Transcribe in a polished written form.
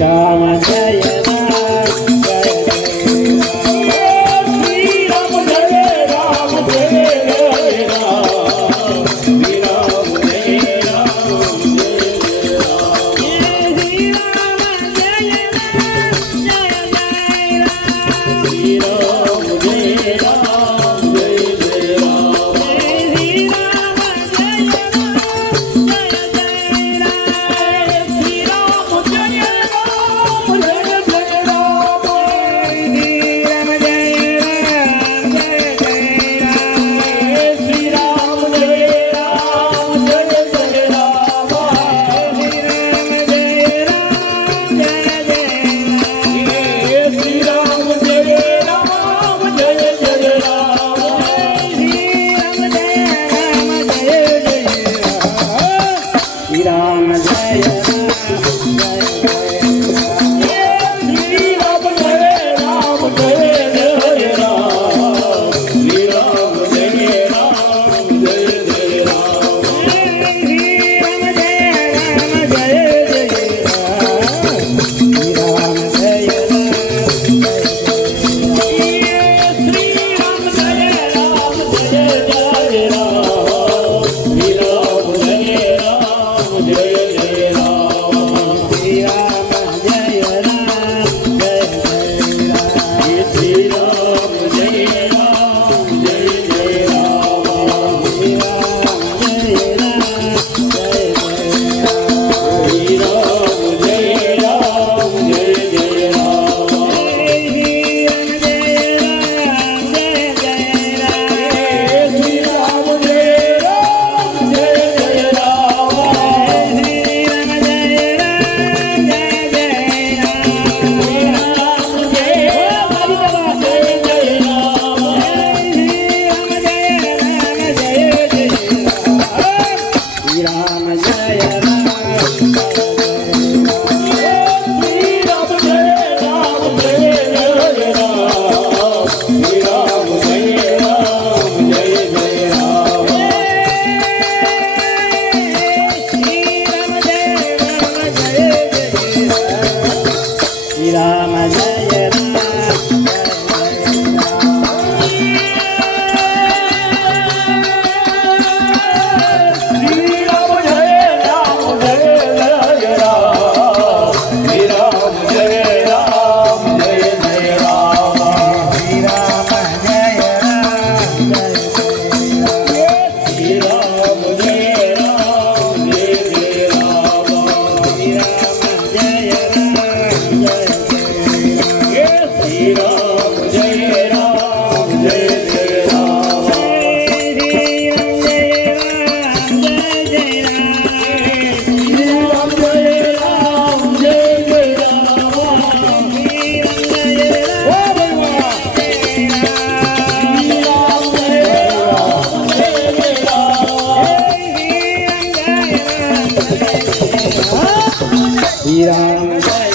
Ram Jai Ram Jai Shri Ram Jai Ram Jai Ram Shri Ram Jai Ram Jai Ram Shri Ram Jai Ram Jai Ram Shri Ram Jai Ram Jai Jai Ram Shri Ram Jai Ram Jai Jai Ram Shri Ram Jai Ram Jai Jai Ram Shri Ram Jai Ram Jai Jai Ram Shri Ram Jai Ram Jai Jai Ram Shri Ram Jai Ram Jai Jai Ram Shri Ram Jai Ram Jai Jai Ram Shri Ram Jai Ram Jai Jai Ram Shri Ram Jai Ram Jai Jai Ram Shri Ram Jai Ram Jai Jai Ram Shri Ram Jai Ram Jai Jai Ram Shri Ram Jai Ram Jai Jai Ram Shri Ram Jai Ram Jai Jai Ram Shri Ram Jai Ram Jai Jai Ram Jai